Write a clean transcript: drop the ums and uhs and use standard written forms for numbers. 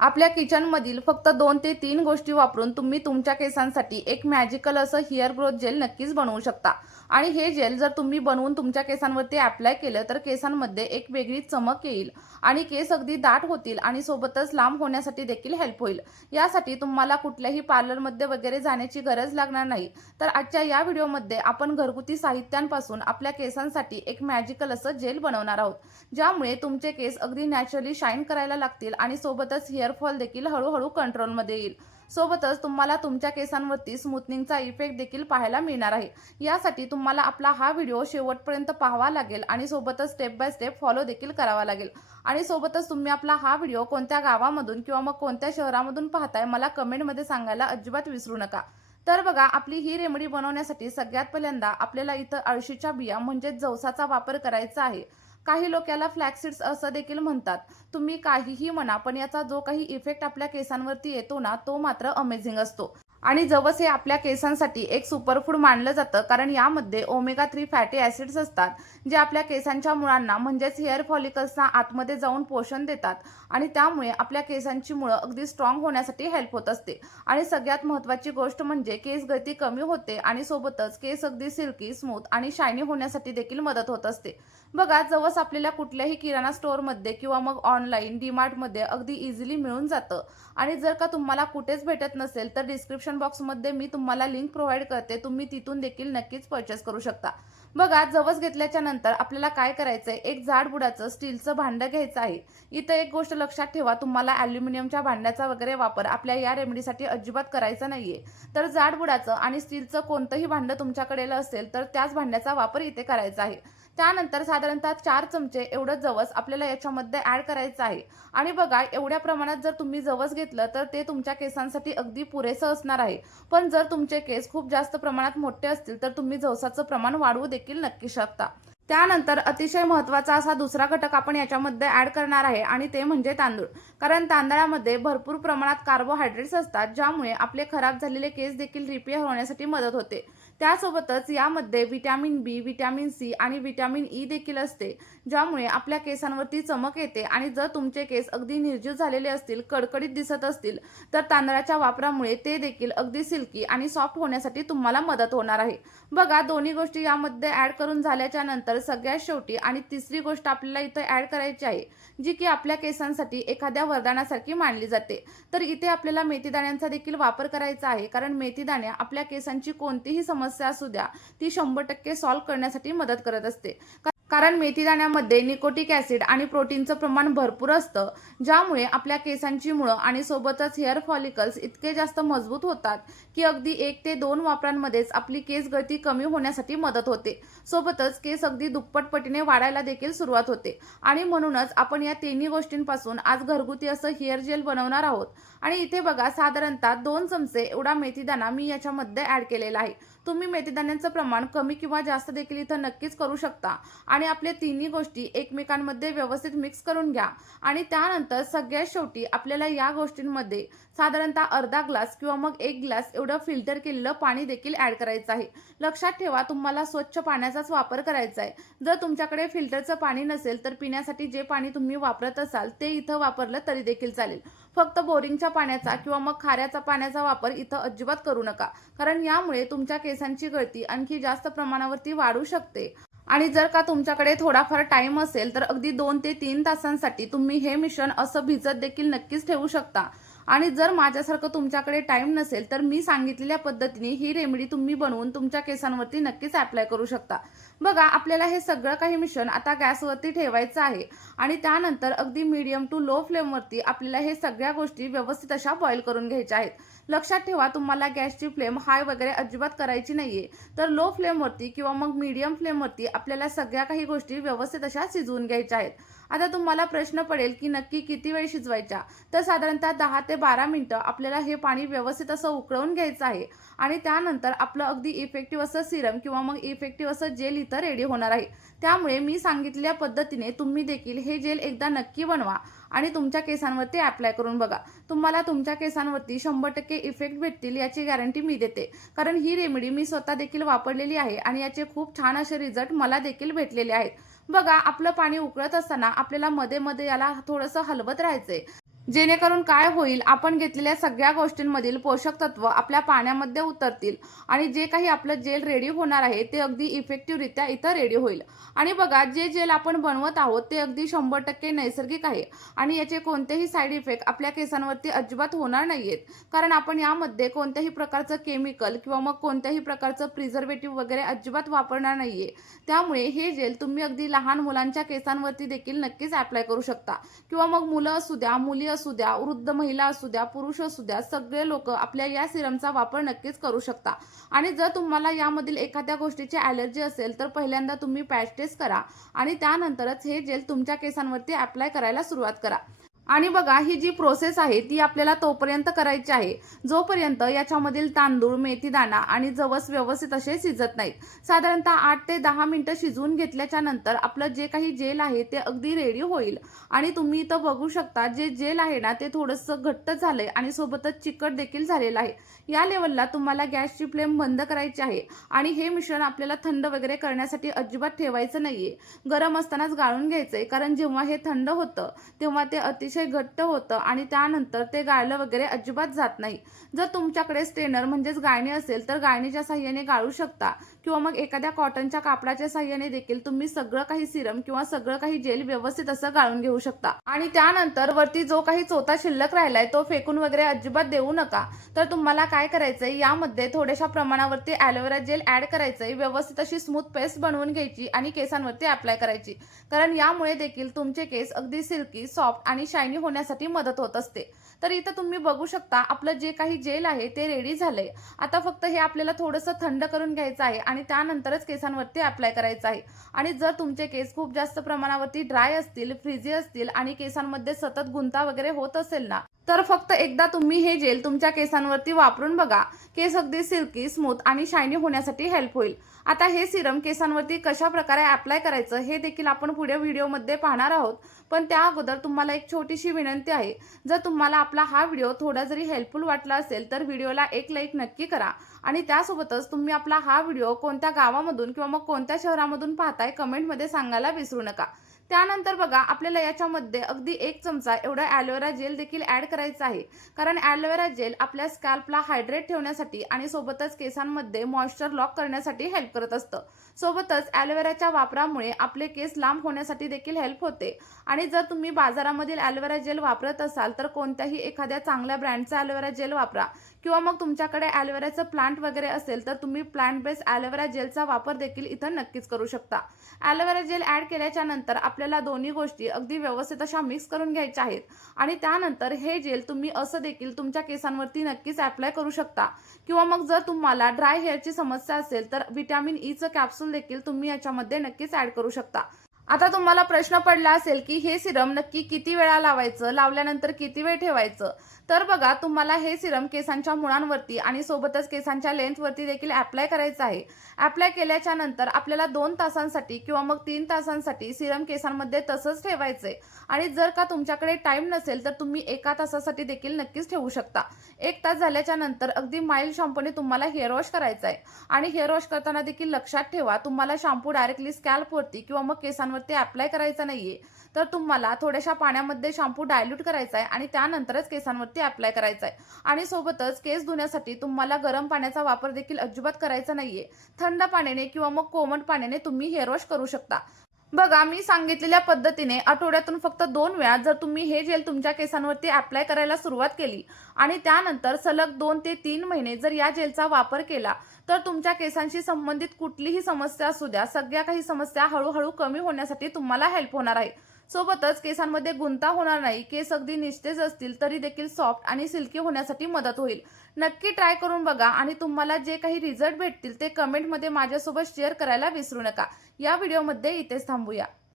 आपल्या किचनमधील फक्त 2 ते 3 गोष्टी वापरून तुम्ही तुमच्या केसांसाठी एक मॅजिकल असं हेअर ग्रोथ जेल नक्कीच बनवू शकता। आणि हे जेल जर तुम्ही बनवून तुमच्या केसांवरती अप्लाय केलं तर केसांमध्ये एक वेगळी चमक येईल आणि केस अगदी दाट होतील आणि सोबतच लांब होण्यासाठी देखील हेल्प होईल। यासाठी तुम्हाला कुठल्याही पार्लरमध्ये वगैरे जाण्याची गरज लागणार नाही। तर आजच्या या व्हिडिओमध्ये आपण घरगुती साहित्यांपासून आपल्या केसांसाठी एक मॅजिकल असं जेल बनवणार आहोत, ज्यामुळे तुमचे केस अगदी नॅचरली शाईन करायला लागतील आणि सोबतच हेअर फॉल देखील हळूहळू कंट्रोलमध्ये येईल। सोबतच तुम्हाला तुमच्या केसांवरती स्मूथनिंगचा इफेक्ट देखील पाहायला मिळणार आहे। यासाठी तुम्हाला आपला हा व्हिडिओ शेवटपर्यंत पाहावा लागेल आणि सोबतच स्टेप बाय स्टेप फॉलो देखील करावा लागेल। आणि सोबतच तुम्ही आपला हा व्हिडिओ कोणत्या गावामधून किंवा मग कोणत्या शहरामधून पाहताय मला कमेंटमध्ये सांगायला अजिबात विसरू नका। तर बघा, आपली ही रेमेडी बनवण्यासाठी सगळ्यात पहिल्यांदा आपल्याला इथं अळशीच्या बिया म्हणजे जवसाचा वापर करायचा आहे। काही लोक याला फ्लॅक्स असं देखील म्हणतात। तुम्ही काहीही म्हणा, पण याचा जो काही इफेक्ट आपल्या केसांवरती येतो ना, तो मात्र अमेझिंग असतो। आणि जवस हे आपल्या केसांसाठी एक सुपरफूड मानलं जातं, कारण यामध्ये ओमेगा 3 फॅटी ॲसिड्स असतात, जे आपल्या केसांच्या मुळांना म्हणजेच हेअर फॉलिकल्सना आतमध्ये जाऊन पोषण देतात आणि त्यामुळे आपल्या केसांची मुळं अगदी स्ट्रॉंग होण्यासाठी हेल्प होत असते। आणि सगळ्यात महत्त्वाची गोष्ट म्हणजे केस गळती कमी होते आणि सोबतच केस अगदी सिल्की, स्मूथ आणि शायनी होण्यासाठी देखील मदत होत असते। बघा, जवस आपल्याला कुठल्याही किराणा स्टोअरमध्ये किंवा मग ऑनलाईन डीमार्टमध्ये अगदी इझिली मिळून जातं। आणि जर का तुम्हाला कुठेच भेटत नसेल तर डिस्क्रिप्शन बॉक्समध्ये मी तुम्हाला लिंक प्रोव्हाइड करते, तुम्ही तिथून देखील नक्कीच परचेस करू शकता। बघा, जवस घेतल्याच्या नंतर आपल्याला काय करायचंय, एक जाड बुडाचं स्टीलचं भांडं घ्यायचं आहे। इथं एक गोष्ट लक्षात ठेवा, तुम्हाला ॲल्युमिनियमच्या भांड्याचा वगैरे वापर आपल्या या रेमेडीसाठी अजिबात करायचा नाहीये। तर जाड बुडाचं आणि स्टीलचं कोणतंही भांडं तुमच्याकडे असेल तर त्याच भांड्याचा वापर इथे करायचा आहे। त्यानंतर साधारणतः 4 चमचे एवढं जवस आपल्याला याच्यामध्ये ॲड करायचं आहे। आणि बघा, एवढ्या प्रमाणात जर तुम्ही जवस घेतलं तर ते तुमच्या केसांसाठी अगदी पुरेसं असणार आहे। पण जर तुमचे केस खूप जास्त प्रमाणात मोठे असतील तर तुम्ही जवसाचं प्रमाण वाढवू देखील नक्की शकता। त्यानंतर अतिशय महत्त्वाचा असा दुसरा घटक आपण याच्यामध्ये ॲड करणार आहे आणि ते म्हणजे तांदूळ। कारण तांदळामध्ये भरपूर प्रमाणात कार्बोहायड्रेट्स असतात, ज्यामुळे आपले खराब झालेले केस देखील रिपेअर होण्यासाठी मदत होते। त्यासोबतच यामध्ये व्हिटॅमिन बी, व्हिटॅमिन सी आणि व्हिटॅमिन ई देखील असते, ज्यामुळे आपल्या केसांवरती चमक येते। आणि जर तुमचे केस अगदी निर्जीव झालेले असतील, कडकडीत दिसत असतील, तर तांदळाच्या वापरामुळे ते देखील अगदी सिल्की आणि सॉफ्ट होण्यासाठी तुम्हाला मदत होणार आहे। बघा, दोन्ही गोष्टी यामध्ये ॲड करून झाल्याच्या नंतर सगळ्यात शेवटी आणि तिसरी गोष्ट आपल्याला इथे ॲड करायची आहे, जी की आपल्या केसांसाठी एखाद्या वरदानासारखी मानली जाते। तर इथे आपल्याला मेथीदाण्यांचा देखील वापर करायचा आहे, कारण मेथीदाण्या आपल्या केसांची कोणतीही समस्या असू द्या ती 100% सॉल्व्ह करण्यासाठी मदत करत असते। कारण मेथीदाण्यामध्ये निकोटिक ॲसिड आणि प्रोटीनचं प्रमाण भरपूर असतं, ज्यामुळे आपल्या केसांची मुळं आणि सोबतच हेअर फॉलिकल्स इतके जास्त मजबूत होतात की अगदी 1 ते 2 वापरांमध्येच आपली केस गळती कमी होण्यासाठी मदत होते। सोबतच केस अगदी दुप्पट पटीने वाढायला देखील सुरुवात होते। आणि म्हणूनच आपण या तिन्ही गोष्टींपासून आज घरगुती असं हेअर जेल बनवणार आहोत। आणि इथे बघा, साधारणतः 2 चमचे एवढा मेथीदाणा मी याच्यामध्ये ॲड केलेला आहे। तुम्ही मेथीदाण्यांचं प्रमाण कमी किंवा जास्त देखील इथं नक्कीच करू शकता। आणि आपल्या तिन्ही गोष्टी एकमेकांमध्ये व्यवस्थित मिक्स करून घ्या। आणि त्यानंतर सगळ्यात शेवटी आपल्याला या गोष्टींमध्ये साधारणतः अर्धा ग्लास किंवा मग 1 ग्लास एवढं फिल्टर केलेलं पाणी देखील ॲड करायचं आहे। लक्षात ठेवा, तुम्हाला स्वच्छ पाण्याचाच वापर करायचा आहे। जर तुमच्याकडे फिल्टरचं पाणी नसेल तर पिण्यासाठी जे पाणी तुम्ही वापरत असाल ते इथं वापरलं तरी देखील चालेल। फक्त बोरिंगच्या पाण्याचा किंवा मग खाऱ्याचा पाण्याचा वापर इथं अजिबात करू नका, कारण यामुळे तुमच्या केसांची गळती आणखी जास्त प्रमाणावरती वाढू शकते। आणि जर का तुमच्याकडे थोडाफार टाइम असेल तर अगदी 2 ते 3 तासांसाठी तुम्ही हे मिश्रण असं भिजत देखील नक्कीच ठेवू शकता। आणि जर माझ्यासारखं तुमच्याकडे टाइम नसेल तर मी सांगितलेल्या पद्धतीने ही रेमेडी तुम्ही बनवून तुमच्या केसांवरती नक्कीच ॲप्लाय करू शकता। बघा, आपल्याला हे सगळं काही मिश्रण आता गॅसवरती ठेवायचं आहे आणि त्यानंतर अगदी मीडियम टू लो फ्लेमवरती आपल्याला हे सगळ्या गोष्टी व्यवस्थित अशा बॉईल करून घ्यायच्या आहेत। लक्षात ठेवा, तुम्हाला गॅसची फ्लेम हाय वगैरे अजिबात करायची नाहीये। तर लो फ्लेमवरती किंवा मग मीडियम फ्लेमवरती आपल्याला सगळ्या काही गोष्टी व्यवस्थित अशा शिजवून घ्यायच्या आहेत। आता तुम्हाला प्रश्न पडेल की नक्की किती वेळ शिजवायच्या, तर साधारणतः 10 ते 12 मिनिटं आपल्याला हे पाणी व्यवस्थित असं उकळून घ्यायचं आहे। आणि त्यानंतर आपलं अगदी इफेक्टिव्ह असं सिरम किंवा मग इफेक्टिव्ह असं जेल इथं रेडी होणार आहे। त्यामुळे मी सांगितलेल्या पद्धतीने तुम्ही देखील हे जेल एकदा नक्की बनवा आणि तुमच्या केसांवरती ॲप्लाय करून बघा। तुम्हाला तुमच्या केसांवरती 100% इफेक्ट भेटतील याची गॅरंटी मी देते, कारण ही रेमेडी मी स्वतः देखील वापरलेली आहे आणि याचे खूप छान असे रिझल्ट मला देखील भेटलेले आहेत। बघा, आपलं पाणी उकळत असताना आपल्याला मध्ये मध्ये याला थोडंसं हलवत राहायचंय, जेणेकरून काय होईल, आपण घेतलेल्या सगळ्या गोष्टींमधील पोषक तत्व आपल्या पाण्यामध्ये उतरतील आणि जे काही आपलं जेल रेडी होणार आहे ते अगदी इफेक्टिव्हरित्या इथं रेडी होईल. आणि बघा, जे जेल आपण बनवत आहोत ते अगदी 100% नैसर्गिक आहे आणि याचे कोणतेही साईड इफेक्ट आपल्या केसांवरती अजिबात होणार नाहीयेत, कारण आपण यामध्ये कोणत्याही प्रकारचं केमिकल किंवा मग कोणत्याही प्रकारचं प्रिझर्वेटिव्ह वगैरे अजिबात वापरणार नाहीये. त्यामुळे हे जेल तुम्ही अगदी लहान मुलांच्या केसांवरती देखील नक्कीच अप्लाय करू शकता किंवा मग मुलं असू द्या, मुली असू द्या, वृद्ध महिला असू द्या, पुरुष असू द्या, सगळे लोक आपल्या या सिरमचा वापर नक्कीच करू शकता. आणि जर तुम्हाला यामधील एखाद्या गोष्टीची ॲलर्जी असेल तर पहिल्यांदा तुम्ही पॅच टेस्ट करा आणि त्यानंतरच हे जेल तुमच्या केसांवरती अप्लाय करायला सुरुवात करा. आणि बघा, ही जी प्रोसेस आहे ती आपल्याला तोपर्यंत करायची आहे जोपर्यंत याच्यामधील तांदूळ, मेथीदाणा आणि जवस व्यवस्थित असे शिजत नाहीत. साधारणतः 8 ते 10 मिनिटं शिजवून घेतल्याच्या नंतर आपलं जे काही जेल आहे ते अगदी रेडी होईल. आणि तुम्ही इथं बघू शकता, जे जेल आहे ना ते थोडंसं घट्ट झालंय आणि सोबतच चिकट देखील झालेलं आहे. या लेवलला तुम्हाला गॅसची फ्लेम बंद करायची आहे आणि हे मिश्रण आपल्याला थंड वगैरे करण्यासाठी अजिबात ठेवायचं नाहीये. गरम असतानाच गाळून घ्यायचंय, कारण जेव्हा हे थंड होतं तेव्हा ते अतिशय घट्ट होतं आणि त्यानंतर ते गाळलं वगैरे अजिबात जात नाही. जर तुमच्याकडे स्ट्रेनर म्हणजेच गाळणी असेल तर गाळणीच्या साह्याने गाळू शकता किंवा मग एखाद्या कॉटनच्या कापडाच्या साह्याने देखील तुम्ही सगळं काही सिरम किंवा सगळं काही जेल व्यवस्थित असं गाळून घेऊ शकता. आणि त्यानंतर वरती जो काही चोथा शिल्लक राहिलाय तो फेकून वगैरे अजिबात देऊ नका. तर तुम्हाला काय करायचंय, यामध्ये थोड्याशा प्रमाणावरती ॲलोवेरा जेल ऍड करायचंय, व्यवस्थित अशी स्मूथ पेस्ट बनवून घ्यायची आणि केसांवरती अप्लाय करायची, कारण यामुळे देखील तुमचे केस अगदी सिल्की, सॉफ्ट आणि शायनी होण्यासाठी मदत होत असते. तर इथं तुम्ही बघू शकता, आपलं जे काही जेल आहे ते रेडी झालंय. आता फक्त हे आपल्याला थोडंसं थंड करून घ्यायचं आहे आणि त्यानंतरच केसांवरती अप्लाय करायचं आहे. आणि जर तुमचे केस खूप जास्त प्रमाणावरती ड्राय असतील, फ्रिझी असतील आणि केसांमध्ये सतत गुंता वगैरे होत असेल ना, तर फक्त एकदा तुम्ही हे जेल तुमच्या केसांवरती वापरून बघा. केस अगदी सिल्की, स्मूथ आणि शायनी होण्यासाठी हेल्प होईल. आता हे सिरम केसांवरती कशा प्रकारे अप्लाय करायचं हे देखील आपण पुढे व्हिडिओमध्ये पाहणार आहोत. पण त्या अगोदर तुम्हाला एक छोटीशी विनंती आहे. जर तुम्हाला आपला हा व्हिडिओ थोडा जरी हेल्पफुल वाटला असेल तर व्हिडिओला एक लाईक नक्की करा आणि त्यासोबतच तुम्ही आपला हा व्हिडिओ कोणत्या गावामधून किंवा मग कोणत्या शहरामधून पाहताय कमेंटमध्ये सांगायला विसरू नका. त्यानंतर बघा, आपल्याला याच्यामध्ये अगदी 1 चमचा एवढा ॲलोवेरा जेल देखील ऍड करायचा आहे, कारण ॲलोवेरा जेल आपल्या स्कॅल्पला हायड्रेट ठेवण्यासाठी आणि सोबतच केसांमध्ये मॉइश्चर लॉक करण्यासाठी हेल्प करत असतं. सोबतच ॲलोवेराच्या वापरामुळे आपले केस लांब होण्यासाठी देखील हेल्प होते. आणि जर तुम्ही बाजारामधील ॲलोवेरा जेल वापरत असाल तर कोणत्याही एखाद्या चांगल्या ब्रँडचा ॲलोवेरा जेल वापरा किंवा मग तुमच्याकडे ॲलोवेराचं प्लांट वगैरे असेल तर तुम्ही प्लांट बेस्ड ॲलोवेरा जेलचा वापर देखील इथं नक्कीच करू शकता. ॲलोवेरा जेल ऍड केल्याच्या नंतर आपल्याला दोन्ही गोष्टी अगदी व्यवस्थित अशा मिक्स करून घ्यायच्या आहेत आणि त्यानंतर हे जेल तुम्ही असं देखील तुमच्या केसांवरती नक्कीच अप्लाय करू शकता. किंवा मग जर तुम्हाला ड्राय हेअरची समस्या असेल तर व्हिटॅमिन ईचं कॅप्सूल देखील तुम्ही याच्यामध्ये नक्कीच ऍड करू शकता. आता तुम्हाला प्रश्न पडला असेल की हे सिरम नक्की किती वेळा लावायचं, लावल्यानंतर किती वेळ ठेवायचं. तर बघा, तुम्हाला हे सिरम केसांच्या मुळांवरती आणि सोबतच केसांच्या लेंथवरती देखील अप्लाय करायचं आहे. अप्लाय केल्याच्या नंतर आपल्याला 2 तासांसाठी किंवा मग 3 तासांसाठी सिरम केसांमध्ये तसंच ठेवायचंय. आणि जर का तुमच्याकडे टाइम नसेल तर तुम्ही 1 तासासाठी देखील नक्कीच ठेवू शकता. 1 तास झाल्याच्या नंतर अगदी माइल्ड शॅम्पूने तुम्हाला हेअर वॉश करायचा आहे. आणि हेअर वॉश करताना देखील लक्षात ठेवा, तुम्हाला शॅम्पू डायरेक्टली स्कॅल्पवरती किंवा मग केसांवरती अप्लाय करायचा नाहीये. तर तुम्हाला थोड्याशा पाण्यामध्ये शॅम्पू डायल्यूट करायचा आहे आणि त्यानंतरच केसांवरती अप्लाय करायचा आहे. आणि सोबतच केस धुण्यासाठी तुम्हाला गरम पाण्याचा वापर देखील अजिबात करायचा नाहीये. थंड पाण्याने किंवा मग कोमट पाण्याने तुम्ही हेअर वॉश करू शकता. बघा, मी सांगितलेल्या पद्धतीने आठवड्यातून फक्त 2 वेळा जर तुम्ही हे जेल तुमच्या केसांवरती अप्लाय करायला सुरुवात केली आणि त्यानंतर सलग 2 ते 3 महिने जर या जेलचा वापर केला तर तुमच्या केसांशी संबंधित कुठलीही समस्या असू द्या, सगळ्या काही समस्या हळूहळू कमी होण्यासाठी तुम्हाला हेल्प होणार आहे. सोबतच केसांमध्ये गुंता होणार नाही, केस अगदी निस्तेज असतील तरी देखील सॉफ्ट आणि सिल्की होण्यासाठी मदत होईल. नक्की ट्राय करून बघा आणि तुम्हाला जे काही रिझल्ट भेटतील ते कमेंटमध्ये माझ्यासोबत शेअर करायला विसरू नका. या व्हिडिओमध्ये इथेच थांबूया.